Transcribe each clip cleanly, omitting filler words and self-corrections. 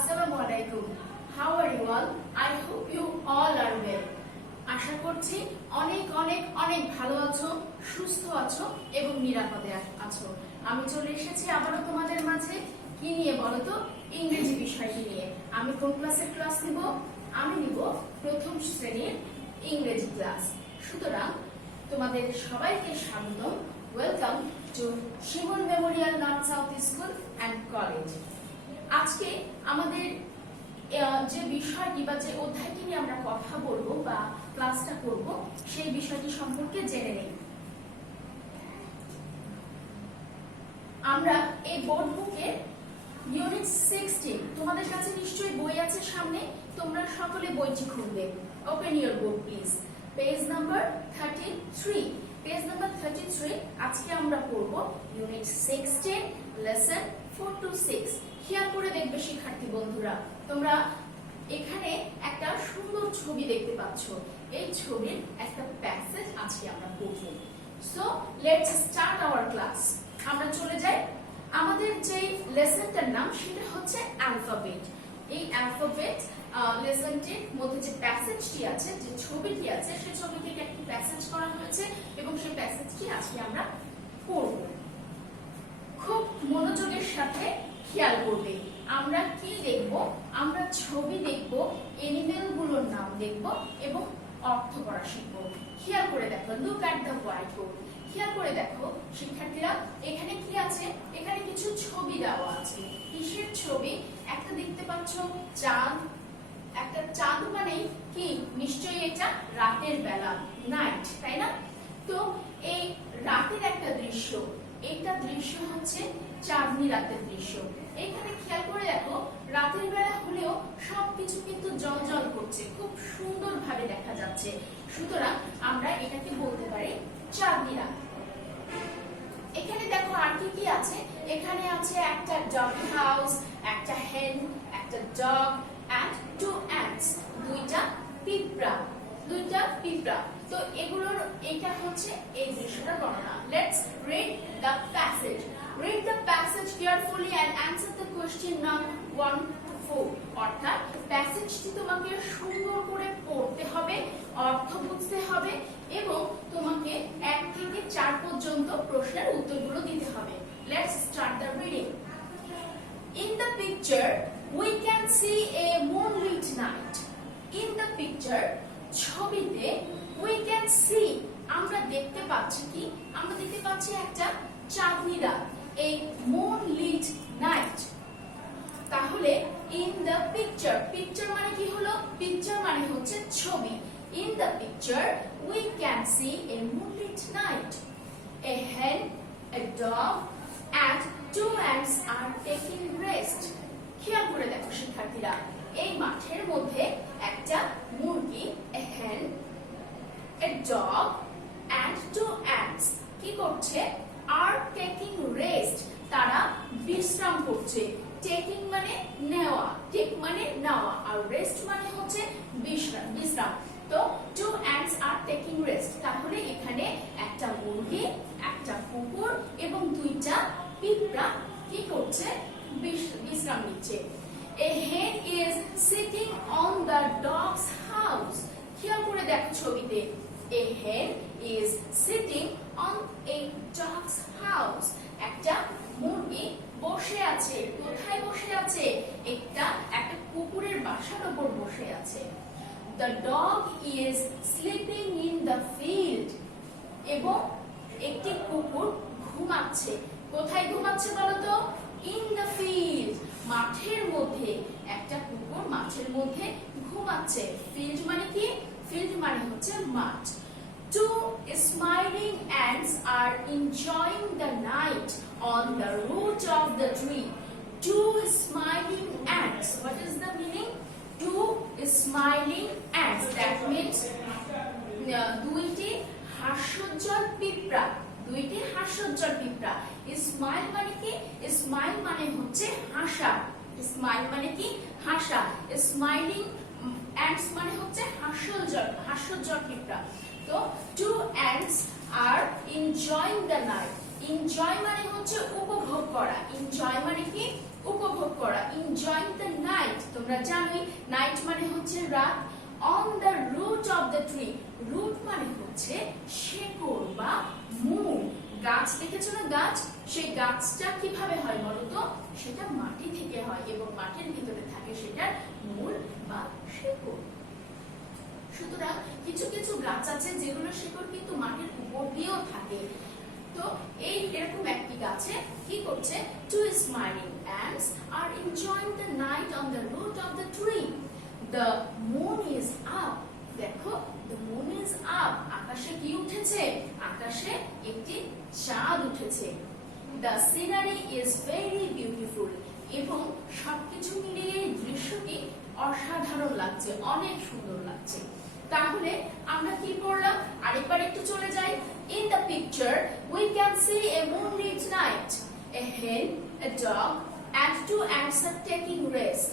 আসসালামু আলাইকুম। How are you all? I hope you all are well. আশা করছি অনেক অনেক অনেক ভালো আছো, সুস্থ আছো এবং নিরাপদে আছো। আমি চলে এসেছি আবারও তোমাদের মাঝে। কি নিয়ে বলো তো? ইংরেজি বিষয়টি নিয়ে। আমি কোন ক্লাসের ক্লাস নিব? আমি নিব প্রথম শ্রেণীর ইংরেজি ক্লাস। সুতরাং তোমাদের সবাইকে স্বাগতম। Welcome to Simon memorial north south school and college. আজকে আমাদের যে বিষয়টি বা যে অধ্যায়টি নিয়ে আমরা কথা বলবো বা ক্লাসটা করব সেই বিষয়টি সম্পর্কে জেনে নেই। আমরা এই বোর্ড বুকে ইউনিট 16, তোমাদের কাছে নিশ্চয়ই বই আছে সামনে, তোমরা সকলে বইটি খুলবে। Open your book please. Page number 33। Page number 33 আজকে আমরা পড়ব ইউনিট 16 লেসন 4 to 6। খেয়াল করে দেখবে শিক্ষার্থী বন্ধুরা, তোমরা এখানে একটা সুন্দর ছবি দেখতে পাচ্ছ। এই ছবির একটা প্যাসেজ আজকে আমরা পড়ব। So let's start our class. আমরা চলে যাই। আমাদের যে লেসনটার নাম সেটা হচ্ছে অ্যালফাবেট। এই অ্যালফাবেট লেসনটির মধ্যে যে প্যাসেজটি আছে, যে ছবিটি আছে, সেই ছবি থেকে একটি প্যাসেজ করা হয়েছে এবং সেই প্যাসেজটি আজকে আমরা পড়ব। খুব মনোযোগের সাথে খেয়াল করবে। আমরা কি দেখব? আমরা ছবি দেখব, এনিমেল গুলোর নাম দেখব এবং অর্থ করা শিখব। খেয়াল করে দেখো, look at the white board. খেয়াল করে দেখো শিক্ষার্থীরা, এখানে কি আছে? এখানে কিছু ছবি দেওয়া আছে। কিসের ছবি? একটা দেখতে পাচ্ছ চাঁদ। একটা চাঁদ মানে কি? নিশ্চয়ই এটা রাতের বেলা, নাইট, তাই না? তো এই রাতের একটা দৃশ্য, এইটা দৃশ্য হচ্ছে চাঁদনি রাতের দৃশ্য। এখানে খেয়াল করে দেখো, রাতের বেলা হলেও সবকিছু কিন্তু জ্বলজ্বল করছে, খুব সুন্দর ভাবে দেখা যাচ্ছে। সুতরাং আমরা এটাকে বলতে পারি চাঁদনি রাত। এখানে দেখো আর কি কি আছে? এখানে আছে একটা ডগ হাউস, একটা হেন, একটা ডগ এন্ড টু অ্যান্টস, দুইটা পিঁপড়া। তো এগুলোর এটা হচ্ছে এই দৃশ্যটা বর্ণনা। Let's read the passage. Read the passage carefully and answer the question number 1 to 4. অর্থাৎ প্যাসেজটি তোমাকে সুন্দর করে পড়তে হবে, অর্থ বুঝতে হবে এবং তোমাকে 1 থেকে 4 পর্যন্ত প্রশ্নের উত্তরগুলো দিতে হবে। Let's start the reading. In the picture, we can see a moonlit night. In the picture, ছবিতে we can see, আমরা দেখতে পাচ্ছি কি? আমরা দেখতে পাচ্ছি একটা চাঁদনি রাত, a moonlit night. তাহলে in the picture, picture মানে কি হলো? picture মানে হচ্ছে ছবি। In the picture, we can see a moonlit night. A hen, a dog, and 2 ants are taking rest. খেয়াল করে দেখো শিক্ষার্থীরা, এই মাঠের মধ্যে একটা মুরগি, a hen, a dog, and 2 ants কি করছে? are taking rest. তারা বিশ্রাম করছে। taking মানে নেওয়া, take মানে নেওয়া, আর rest মানে হচ্ছে বিশ্রাম। তো 2 ants are taking rest. তাহলে এখানে একটা মুরগি, একটা কুকুর এবং 2টা পিঁপড়া কি করছে? বিশ্রাম নিচ্ছে। A hen is sitting on the dog's house. খেয়াল করে দেখো ছবিতে, a hen is sitting on a dog's house. একটা মুরগি বসে আছে। কোথায় বসে আছে? একটা কুকুরের বাসার উপর বসে আছে। The dog is sleeping in the field. এবং একটি কুকুর ঘুমাচ্ছে। কোথায় ঘুমাচ্ছে বলো তো? In the field. মাঠের মধ্যে একটা কুকুর মাঠের মধ্যে ঘুমাচ্ছে। field মানে কি? field মানে হচ্ছে মাঠ। 2 smiling ants are enjoying the night on the root of the tree. 2 smiling ants. What is the meaning? 2 smiling ants. That means দুইটি হাস্যোজ্জ্বল পিঁপড়া। দুইটি হাস্যোজ্জ্বল পিঁপড়া। স্মাইল মানে কি? স্মাইল মানে হচ্ছে হাসা। স্মাইল মানে কি? হাসা। স্মাইলিং ants মানে হচ্ছে হাস্যোজ্জ্বল পিঁপড়া। তো 2 ants are enjoying the night. enjoy মানে হচ্ছে উপভোগ করা। enjoy মানে কি? উপভোগ করা। enjoying the night তোমরা জানোই নাইট মানে হচ্ছে রাত। On the root of the tree, root মানে হচ্ছে শেকড় বা মূল। গাছ দেখেছো না গাছ, সেই গাছটা কিভাবে হয় বলতো? সেটা মাটি থেকে হয় এবং মাটির ভিতরে থাকে সেটার মূল বা শেকড়। সুতরাং কিছু কিছু গাছ আছে যেগুলো শেকড় কিন্তু মাটির উপর দিয়েও থাকে। তো এই এরকম একটি গাছে কি করছে? Two smiling ants are enjoying the night on the root of the tree. The moon is up. দেখো, the moon is up. আকাশে কি উঠেছে? আকাশে একটি চাঁদ উঠেছে। The scenery is very beautiful. এবং সবকিছু মিলিয়ে এই দৃশ্যটি অসাধারণ লাগছে, অনেক সুন্দর লাগছে। তাহলে আমরা কি পড়লাম? আরেকবার একটু চলে যাই। In the picture we can see a moonlit night. A hen, a dog, and two ants are taking rest.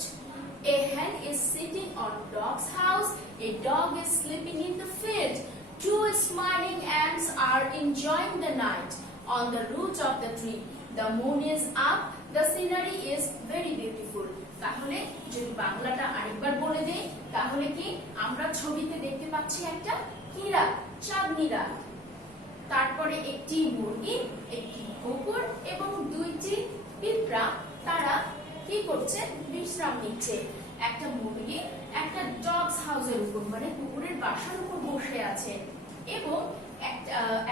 A hen is sitting on dog's house. A dog is sleeping in the field. Two smiling ants are enjoying the night on the root of the tree. The moon is up. The scenery is very beautiful. তাহলে যদি বাংলাটা আরেকবার বলে দেই তাহলে কি? আমরা ছবিতে দেখতে পাচ্ছি একটা কি রাত? চাঁদনি রাত। তারপরে একটি মুরগি, একটি কুকুর এবং দুইটি পিঁপড়া, তারা কি করছে? বিশ্রাম নিচ্ছে। একটা মুরগি একটা ডগস হাউসের উপর মানে কুকুরের বাসার উপর বসে আছে এবং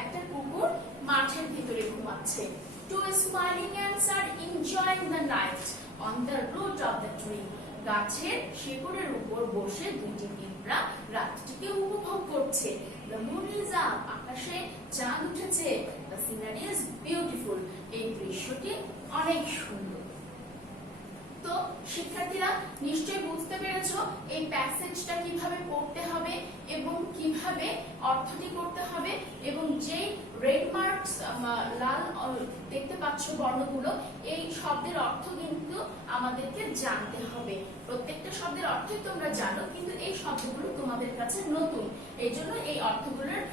একটা কুকুর মাঠের ভিতরে ঘুমাচ্ছে। Two smiling ants are enjoying the night on the root of the tree. গাছের শেকড়ের উপর বসে দুটি পিঁপড়া রাতটিকে উপভোগ করছে। The moon is up. আকাশে চাঁদ উঠেছে। The scenery is beautiful. এই দৃশ্যটি অনেক সুন্দর। তো শিক্ষার্থীরা নিশ্চয়ই বুঝতে পেরেছো এই প্যাসেজটা কিভাবে পড়তে হবে এবং কিভাবে অর্থটি করতে হবে, এবং যে রেড মার্কস লাল দেখতে পাচ্ছ বর্ণগুলো, এই শব্দের অর্থ কিন্তু আমাদেরকে জানতে হবে। প্রত্যেকটা শব্দের অর্থই তোমরা জানো, কিন্তু এই শব্দগুলো তোমাদের কাছে নতুন, এই জন্য এই অর্থগুলোর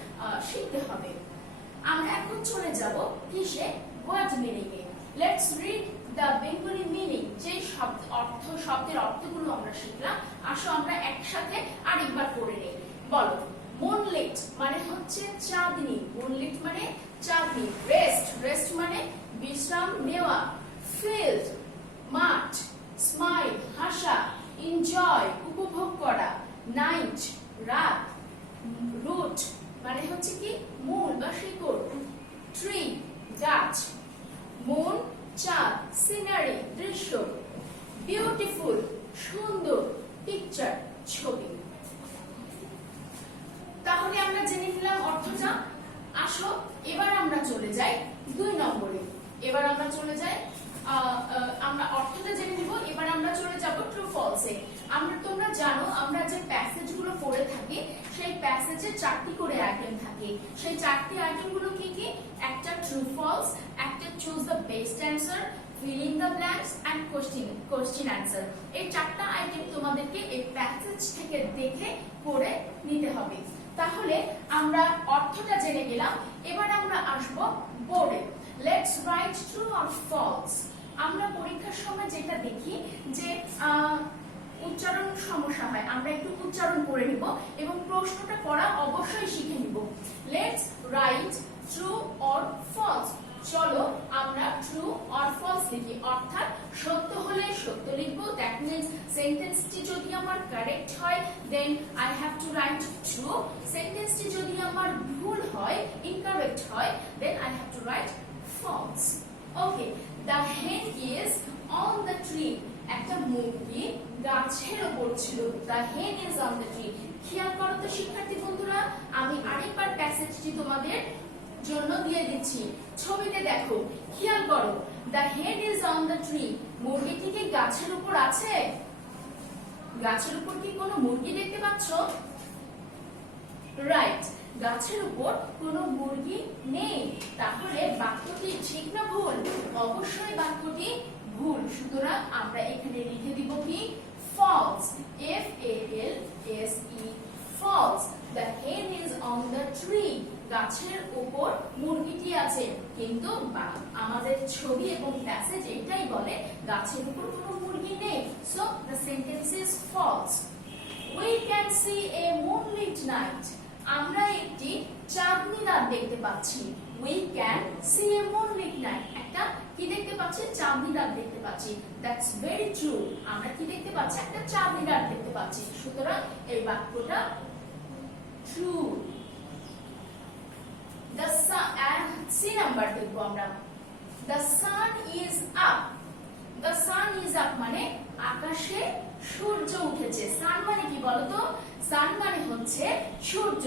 শিখতে হবে। আমরা এখন চলে যাব কিসে? ওয়ার্ড মিনিং এ। Let's read the Bengali meaning. যে শব্দের অর্থগুলো আমরা শিখলাম, আসো আমরা একসাথে আরেকবার পড়ে নেই। বলো। মুনলিট মানে হচ্ছে চাঁদনি। মুনলিট মানে চাঁদনি। রেস্ট, রেস্ট মানে বিশ্রাম নেওয়া। ফিল্ড মাঠ। স্মাইল হাসা। এনজয় উপভোগ করা। নাইট রাত। রুট মানে হচ্ছে কি? মূল বা শিকড়। ট্রি গাছ। মুন চাঁদ। সিনারি দৃশ্য। বিউটিফুল সুন্দর। পিকচার ছবি। তাহলে আমরা জেনে নিলাম অর্থটা। আসো এবার আমরা চলে যাই 2 নম্বরে। এবার আমরা চলে যাই, আমরা অর্থটা জেনে নিব। এবার আমরা চলে যাব ট্রু ফলসে। তোমরা জানো আমরা যে প্যাসেজগুলো পড়ে থাকি সেই প্যাসেজে 4টি করে আইটেম থাকে। সেই 4টি আইটেমগুলো কি কি? একটা ট্রু ফলস, একটা choose the best answer, fill in the blanks and question answer। এই 4টা আইটেম তোমাদেরকে এই প্যাসেজ থেকে দেখে পড়ে নিতে হবে। তাহলে আমরা অর্থটা জেনে গেলাম। এবার আমরা আসব বোর্ডে। Let's write true or false. আমরা পরীক্ষার সময় যেটা দেখি যে উচ্চারণ সমস্যা হয়, আমরা একটু উচ্চারণ করে নিব এবং প্রশ্নটা করা অবশ্যই শিখে নিব। Let's write true or false. চলো আমরা ট্রু অর ফলস লিখি, অর্থাৎ সত্য হলে সত্য লিখব। দ্যাট মিন্স সেন্টেন্সটি যদি আমার কারেক্ট হয় then I have to write true. সেন্টেন্সটি যদি আমার ভুল হয়, ইনকারেক্ট হয়, then I have to write false. Okay. The hen is on the tree. একটা মুরগি গাছের উপর ছিল। The hen is on the tree. খেয়াল করো তো শিক্ষার্থী বন্ধুরা, আমি আরেকবার প্যাসেজটি তোমাদের জন্য দিয়ে দিচ্ছি। ছবিতে দেখো, খেয়াল করো। The hen is on the tree. মুরগিটি কি গাছের উপর আছে? গাছের উপর কি কোনো মুরগি দেখতে পাচ্ছ? রাইট, গাছের উপর কোনো মুরগি নেই। তাহলে বাক্যটি ঠিক না ভুল? অবশ্যই বাক্যটি ভুল। সুতরাং আমরা এখানে লিখে দিব কি? False. FALSE false. The hen is on the tree. গাছের উপর মুরগিটি আছে, কিন্তু আমাদের ছবি এবং প্যাসেজ এটাই বলে গাছের উপর কোনো মুরগি নেই। So the sentence is false. We can see a moonlit night. আমরা একটি চাঁদনি রাত দেখতে পাচ্ছি। We can see a moonlit night. একটা কি দেখতে পাচ্ছি? চাঁদনি রাত দেখতে পাচ্ছি। That's very true. আমরা কি দেখতে পাচ্ছি? একটা চাঁদনি রাত দেখতে পাচ্ছি। সুতরাং এই বাক্যটা true. The sun and C number দেখব আমরা। The sun is up. The sun is up মানে আকাশে সূর্য উঠেছে। সান মানে কি বলতো? সান মানে হচ্ছে সূর্য।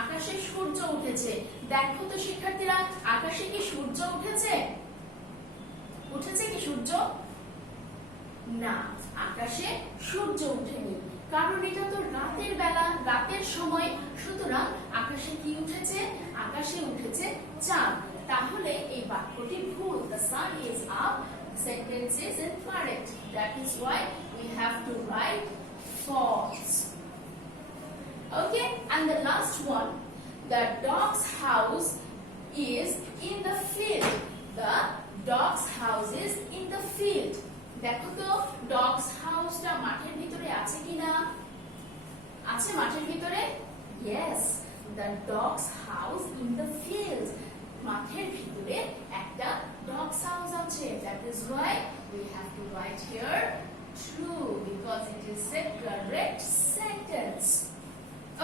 আকাশে সূর্য উঠেছে। দেখো তো শিক্ষার্থীরা, আকাশে কি সূর্য উঠেছে? উঠেছে কি সূর্য? না, আকাশে সূর্য উঠেনি, কারণ এটা তো রাতের বেলা, রাতের সময়। সুতরাং আকাশে কি উঠেছে? আকাশে উঠেছে চাঁদ। তাহলে এই বাক্যটি ভুল। The sun is up. The sentence is incorrect. That is why we have to write false. Okay, and the last one, the dog's house is in the field. The dog's house is in the field. দেখো তো dogs হাউসটা মাঠের ভিতরে আছে কিনা? আছে মাঠের ভিতরে? Yes, the dog's house in the field. মাঠের ভিতরে একটা ডগস হাউস আছে। That is why we have to write here true, because it is a correct sentence.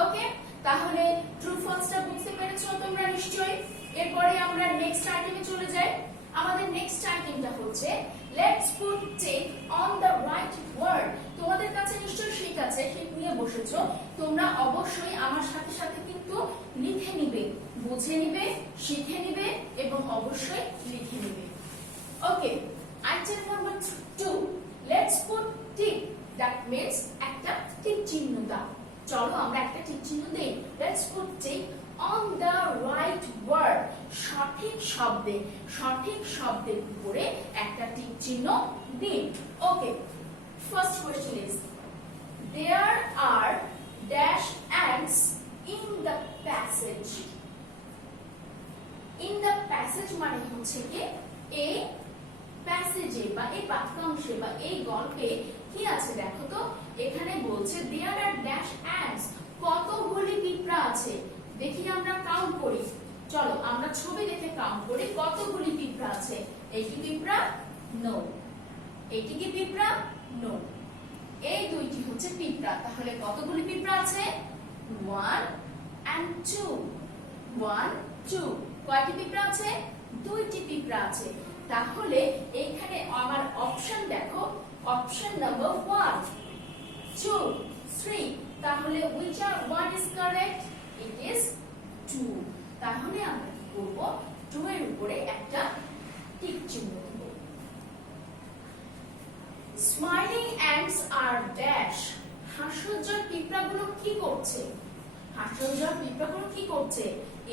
Okay, তাহলে ট্রু ফলসটা বুঝতে পেরেছো তোমরা নিশ্চয়ই। এরপরে আমরা নেক্সট আইটেমে চলে যাই। আমাদের নেক্সট আইটেমটা হচ্ছে let's put tick on the right word. তোমাদের কাছে নিশ্চয়ই শিট আছে, শিট নিয়ে বসেছো। তোমরা অবশ্যই আমার সাথে সাথে কিন্তু লিখে নিবে, বুঝে নিবে, শিখে নিবে এবং অবশ্যই লিখে নিবে। Okay, item number 2, let's put tick. That means একটা টিক চিহ্ন দাও। চলো আমরা একটা টিক চিহ্ন দেই। Let's put tick on the right word. সঠিক শব্দে, সঠিক শব্দের উপরে একটা টিক চিহ্ন দিন। Okay, first question is there are dash ants in the passage. in the passage মানে হচ্ছে কি এই প্যাসেজে বা এই বাক্যাংশে বা এই গল্পে কি আছে দেখো তো। এখানে বলছে there are dash ants, কতগুলি পিঁপড়া আছে। দেখি আমরা কাউন্ট করি। চলো আমরা ছবি দেখে কাউন্ট করি কতগুলি পিঁপড়া আছে। এই কি পিঁপড়া? নো। এইটি কি পিঁপড়া? নো। এই দুইটি হচ্ছে পিঁপড়া। তাহলে কতগুলি পিঁপড়া আছে? 1 and 2। 1 2। কয়টি পিঁপড়া আছে? দুইটি পিঁপড়া আছে। তাহলে এইখানে আমার অপশন দেখো, অপশন নাম্বার 1 2 3। তাহলে which one is correct? It is 2. তাহলে আমরা কি করব? 2 এর উপরে একটা টিক চিহ্ন দেব। Smiling ants are dash. হাস্যোজ্জ্বল পিঁপড়াগুলো কি করছে? হাস্যোজ্জ্বল পিঁপড়াগুলো কি করছে?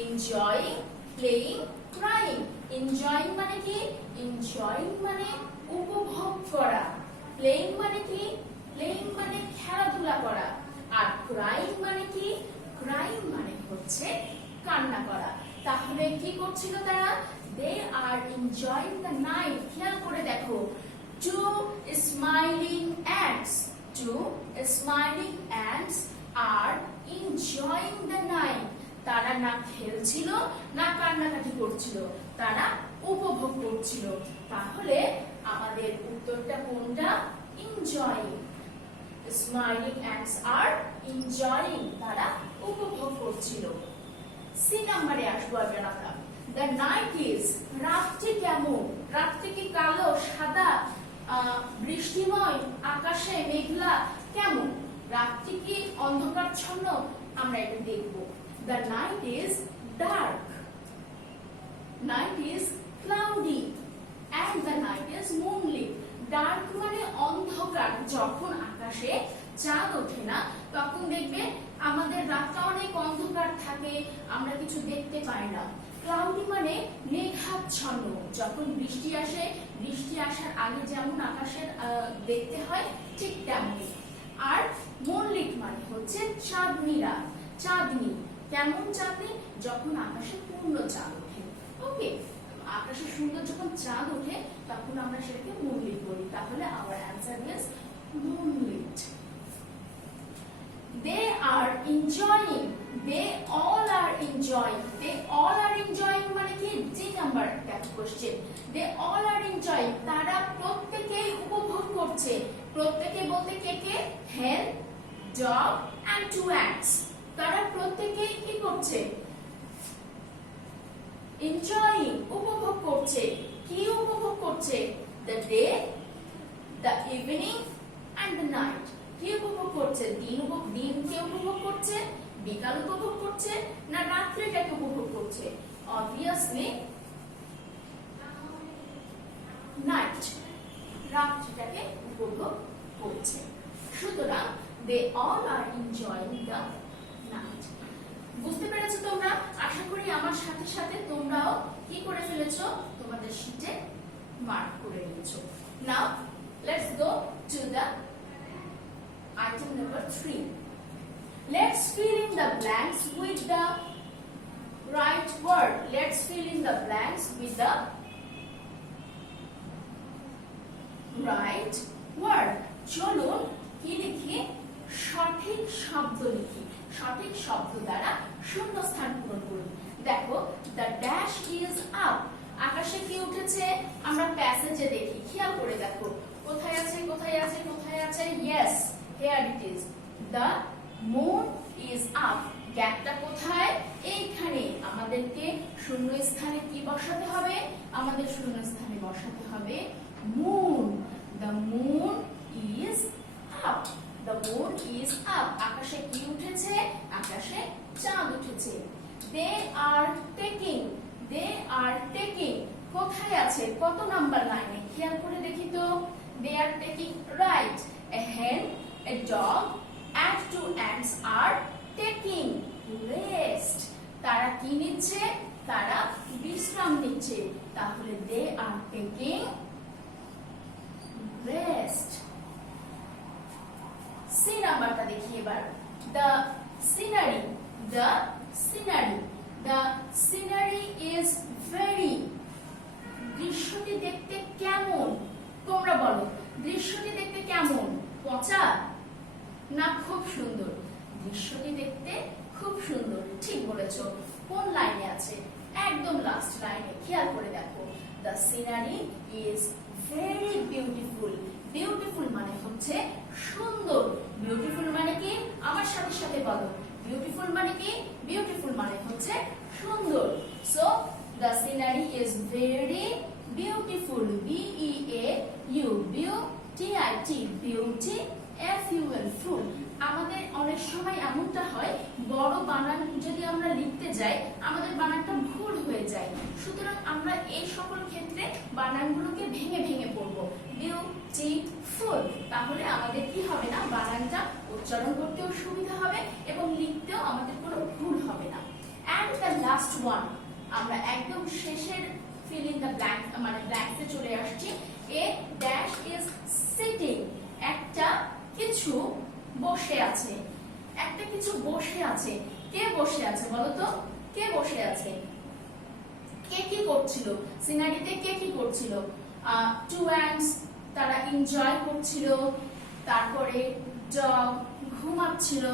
Enjoying, playing, crying. Enjoying মানে কি? Enjoying মানে উপভোগ করা। Playing মানে কি? Playing মানে খেলাধুলা করা। আর crying মানে কি? crying মানে হচ্ছে কান্না করা। তাহলে কি করছিল তারা? they are enjoying the night. খেয়াল করে দেখো, two smiling ants, two smiling ants are enjoying the night. তারা না খেলছিল না কান্নাকাটি করছিল, তারা উপভোগ করছিল। তাহলে আমাদের উত্তরটা কোনটা? enjoying. Smiling ants are enjoying. তারা উপভোগ করছিল। সি নম্বরে আসবো এবার আমরা। The night is, রাত্রি কেমন? রাত্রি কি কালো, সাদা, বৃষ্টিময়, আকাশে মেঘলা, কেমন? রাত্রি কি অন্ধকারচ্ছন্ন? আমরা এটা দেখব। The night is dark. Night is cloudy and the night is moonlit. Dark মানে অন্ধকার। যখন আকাশে চাঁদ ওঠে না তখন দেখবে আমাদের রাতটা অনেক অন্ধকার থাকে, আমরা কিছু দেখতে পাই না। ক্লাউডি মানে মেঘাচ্ছন্ন। যখন বৃষ্টি আসে, বৃষ্টি আসার আগে যেমন আকাশের দেখতে হয় ঠিক তেমনি। আর মুনলিট মানে হচ্ছে চাঁদনি রাত। চাঁদনি কেমন চাঁদনি? যখন আকাশে পূর্ণ চাঁদ ওঠে। ওকে, আকাশে সুন্দর যখন চাঁদ ওঠে তখন আমরা সেটাকে মুনলিট বলি। তাহলে our answer is moonlit. enjoying, they all are enjoying, they all are enjoying মানে কি জি number question, they all are enjoying, তারা প্রত্যেকেই উপভোগ করছে, প্রত্যেকে বলতে কে কে, hen, dog and two ants, তারা প্রত্যেকেই কি করছে, enjoying উপভোগ করছে, কি উপভোগ করছে, the day, the evening and the night, কি উপভোগ করছে, দিনকে উপভোগ করছে, বিকাল উপভোগ করছে না রাত্রিটাকে উপভোগ করছে, obviously night, রাত্রিটাকে উপভোগ করছে, সুতরাং they all are enjoying the night। বুঝতে পেরেছো তোমরা? আশা করি আমার সাথে সাথে তোমরাও কি করে ফেলেছো, তোমাদের শীটে মার্ক করে নিয়েছো। Now let's go to the item number 3. Let's fill in the blanks with the right word. Let's fill in the blanks with the right word. চলুন কি লিখি, সঠিক শব্দ লিখি, সঠিক শব্দ দ্বারা শূন্যস্থান পূরণ করুন। দেখো, the dash is up, আকাশে কি উঠেছে আমরা প্যাসেজে দেখি, খেয়াল করে দেখো কোথায় আছে কোথায় আছে কোথায় আছে, yes here it is, the moon is up, গ্যাপটা কোথায়, এইখানে, আমাদেরকে শূন্য স্থানে কি বসাতে হবে, আমাদের শূন্য স্থানে বসাতে হবে moon, the moon is up, the moon is up, আকাশে কি উঠেছে, আকাশে চাঁদ উঠেছে, they are taking, they are taking, কোথায় আছে, কত নাম্বার লাইনে, খেয়াল করে দেখি তো, they are taking, right, a hen, a dog and two ants are taking rest, তারা কি নিচ্ছে, তারা বিশ্রাম নিচ্ছে, তাহলে they are taking rest। C নাম্বারটা দেখি এবার, the scenery, the scenery, the scenery is very, দৃশ্যটি দেখতে কেমন, তোমরা বলো দৃশ্যটি দেখতে কেমন, পচা না খুব সুন্দর, দৃশ্যটি দেখতে খুব সুন্দর, ঠিক বলেছো, কোন লাইনে আছে, একদম লাস্ট লাইনে, খেয়াল করে দেখো, the scenery is very beautiful, beautiful মানে হচ্ছে সুন্দর, beautiful মানে কি, আমার সাথে সাথে বলো, beautiful মানে কি, beautiful মানে হচ্ছে সুন্দর, so the scenery is very beautiful, B E A U, beauty, beauty, F U L, full। আমাদের অনেক সময় এমনটা হয়, বড় বানান যদি আমরা লিখতে যাই আমাদের বানানটা ভুল হয়ে যায়, সুতরাং আমরা এই সকল ক্ষেত্রে বানানগুলোকে ভেঙে ভেঙে পড়বো, বিউটিফুল, তাহলে আমাদের কি হবে না, বানানটা উচ্চারণ করতেও সুবিধা হবে এবং লিখতেও আমাদের কোনো ভুল হবে না। and the last one, আমরা একদম শেষের fill in the blank মানে ব্ল্যাঙ্কসে চলে আসছি, a dash is sitting, একটা কিছু বসে আছে, একটা কিছু বসে আছে, কে বসে আছে বলো তো, কে বসে আছে, কে কি করছিল, সিনারিতে কে কি করছিল, টু অ্যান্টস তারা এনজয় করছিল, তারপরে ডগ ঘুমাচ্ছিল,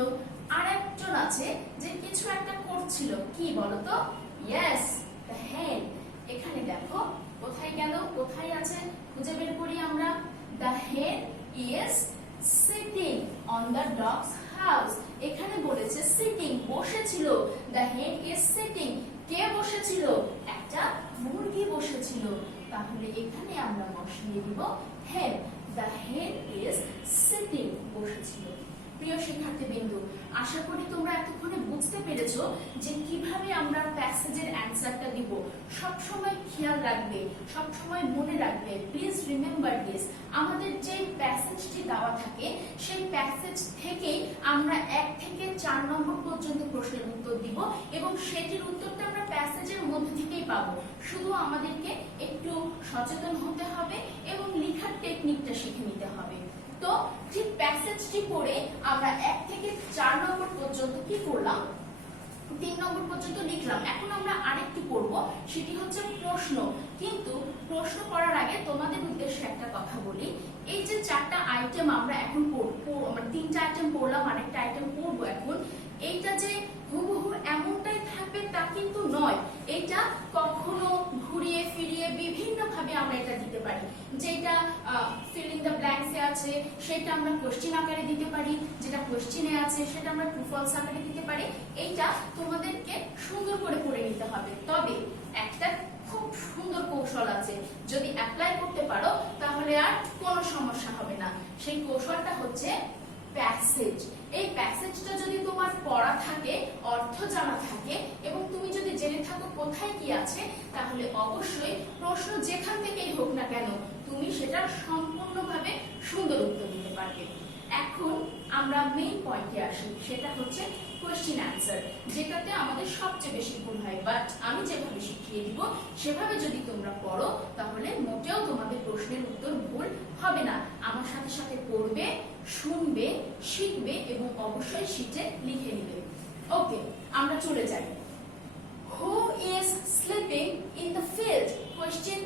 আর একজন আছে যে কিছু একটা করছিল, কি বলো তো, ইয়েস দ্য হেন, এখানে দেখো কোথায় গেল, কোথায় আছে খুঁজে বের করি আমরা, the hen is sitting on the dog's house, এখানে বলেছে সিটিং, বসেছিল, দ্য হেন ইজ সিটিং, কে বসেছিল, একটা মুরগি বসেছিল, তাহলে এখানে আমরা বসিয়ে দিব হেন, দ্য হেন ইজ সিটিং, বসেছিল। প্রিয় শিক্ষার্থীবৃন্দ, আশা করি তোমরা এতক্ষণে বুঝতে পেরেছো যে কিভাবে আমরা প্যাসেজের অ্যানসারটা দিব। সব সময় খেয়াল রাখবে, সব সময় মনে রাখবে, প্লিজ রিমেম্বার দিস, আমাদের যে প্যাসেজটি দেওয়া থাকে সেই প্যাসেজ থেকেই আমরা 1 থেকে 4 নম্বর পর্যন্ত প্রশ্নের উত্তর দিব এবং সেটির উত্তরটা আমরা প্যাসেজের মধ্যে থেকেই পাবো। শুধু আমাদেরকে একটু সচেতন হতে হবে এবং লেখার টেকনিকটা শিখে নিতে হবে। তো ঠিক প্যাসেজটি পড়ে আমরা 1 থেকে 4 নম্বর পর্যন্ত কি করলাম, 3 নম্বর পর্যন্ত লিখলাম। এখন আমরা আরেকটু পড়বো, সেটি হচ্ছে প্রশ্ন। কিন্তু প্রশ্ন করার আগে তোমাদের উদ্দেশ্যে একটা কথা বলি, এই যে 4টা আইটেম আমরা এখন পড়বো, আমরা 3টা আইটেম পড়লাম, আরেকটা আইটেম পড়বো এখন, এইটা যে হুবহু এমনটাই থাকবে তা কিন্তু নয়, এটা কখনো ঘুরিয়ে ফিরিয়ে বিভিন্ন ভাবে আমরা এটা দিতে পারি। যেটা ফিল ইন দ্য ব্ল্যাঙ্কসে আছে সেটা আমরা কোশ্চেন আকারে দিতে পারি, যেটা কোশ্চেনে আছে সেটা আমরা ট্রু ফলস আকারে দিতে পারি। এইটা তোমাদেরকে সুন্দর করে পড়ে নিতে হবে। তবে একটা খুব সুন্দর কৌশল আছে, যদি অ্যাপ্লাই করতে পারো তাহলে আর কোনো সমস্যা হবে না। সেই কৌশলটা হচ্ছে প্যাসেজ। এই প্যাসেজটা যদি তোমার পড়া থাকে, অর্থ জানা থাকে এবং তুমি যদি জেনে থাকো কোথায় কি আছে, তাহলে অবশ্যই প্রশ্ন যেখান থেকেই হোক না কেন তুমি সেটা সম্পূর্ণভাবে সুন্দর উত্তর দিতে পারবে। এখন আমরা মেইন পয়েন্টে আসি, সেটা হচ্ছে কোয়েশ্চেন অ্যান্সার, যেটাতে আমাদের সবচেয়ে বেশি ভুল হয়। বাট আমি যেভাবে শিখিয়ে দিব সেভাবে যদি তোমরা পড়ো তাহলে মোটেও তোমাদের প্রশ্নের উত্তর ভুল হবে না। আমার সাথে সাথে পড়বে, শুনবে, শিখবে এবং অবশ্যই শিটে লিখে নেবে। ওকে, আমরা চলে যাই। Who is sleeping in the field? Question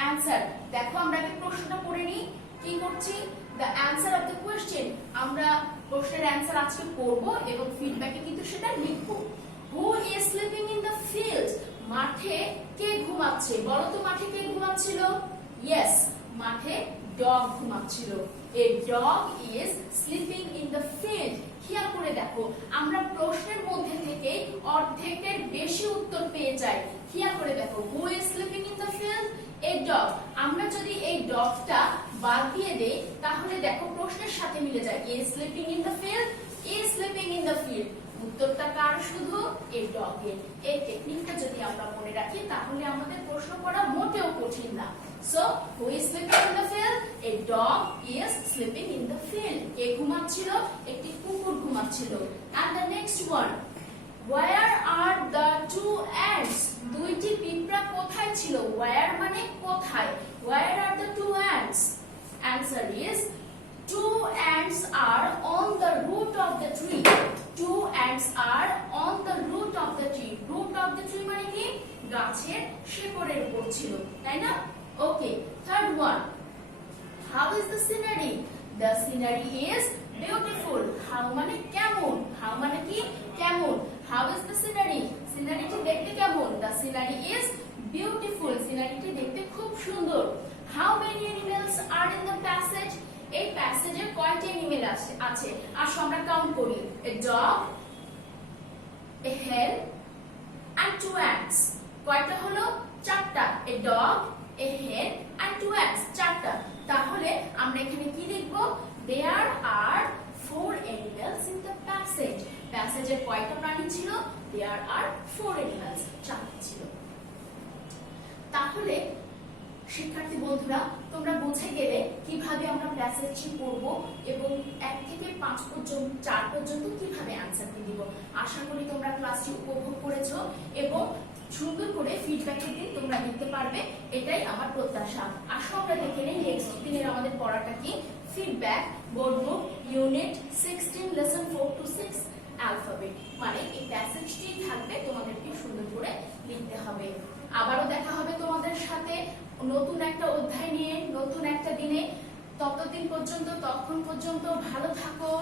answer. দেখো আমরা আগে প্রশ্নটা পড়ে নিই। কি করছি? The answer of the question. আমরা প্রশ্নের অ্যান্সার আজকে পড়ব এবং ফিডব্যাকে কিন্তু সেটা লিখব। Who is sleeping in the field? মাঠে কে ঘুমাচ্ছে? বলো তো, মাঠে কে ঘুমাচ্ছিল? ইয়েস, মাঠে ডগ ঘুমাচ্ছিল। A dog is sleeping in the field. খেয়াল করে দেখো, আমরা প্রশ্নের মধ্যে থেকে অর্ধেকের বেশি উত্তর পেয়ে যাই। খেয়াল করে দেখো, who is sleeping in the field? A dog. আমরা যদি এই ডগটা বাদ দিয়ে দেই তাহলে দেখো প্রশ্নের সাথে মিলে যায়। Is sleeping in the field? Is sleeping in the field. উত্তরটা কার? শুধু এই ডগের। এই টেকনিকটা যদি আমরা মনে রাখি তাহলে আমাদের প্রশ্ন পড়া মোটেও কঠিন না। So, who is sleeping in the field? A dog is sleeping in the field. কে ঘুমাচ্ছিল? একটি কুকুর ঘুমাচ্ছিল। And the next one, where are the two ants? দুইটি পিঁপড়া কোথায় ছিল? Where মানে কোথায়? Where are the two ants? Answer is, two ants are on the root of the tree. Two ants are on the root of the tree. Root of the tree মানে কি? গাছের শিকড়ের উপর ছিল, তাই না? Okay, third one. How is the scenery? The scenery is beautiful. How মানে কেমন? How মানে কি? কেমন? How is the scenery? Scenery টি দেখতে কেমন? The scenery is beautiful. Scenery টি দেখতে খুব সুন্দর। How many animals are in the passage? এই প্যাসেজে কয়টি অ্যানিমেল আছে? আসো আমরা কাউন্ট করি। A dog, a hen and two ants. কয়টা হলো? চারটা। A dog, a hen and two ants. চারটা। তাহলে আমরা এখানে কি লিখব? There are four animals in the passage. প্যাসেজে কয়টা প্রাণী ছিল? There are four animals. চারটি ছিল। তাহলে শিক্ষার্থী বন্ধুরা, তোমরা বুঝে গেলে কিভাবে আমরা প্যাসেজটি পড়ব এবং 1 থেকে 5 পর্যন্ত 4 পর্যন্ত কিভাবে অ্যানসারটি দিব। আশা করি তোমরা ক্লাসটি উপভোগ করেছো এবং সুন্দর করে ফিডব্যাকের দিন তোমরা দিতে পারবে, এটাই আমার প্রত্যাশা। আসো আমরা দেখে নেই নেক্সট দিনের আমাদের পড়াটা কি। Feedback, board book, unit 16, lesson 4 to 6, alphabet. মানে এই প্যাসেজটি থাকবে, তোমাদেরকে সুন্দর করে লিখতে হবে। আবারও দেখা হবে তোমাদের সাথে নতুন একটা অধ্যায় নিয়ে, নতুন একটা দিনে। ততক্ষণ পর্যন্ত ভালো থাকো,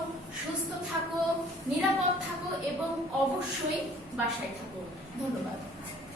সুস্থ থাকো, নিরাপদ থাকো এবং অবশ্যই বাসায় থাকো। ধন্যবাদ।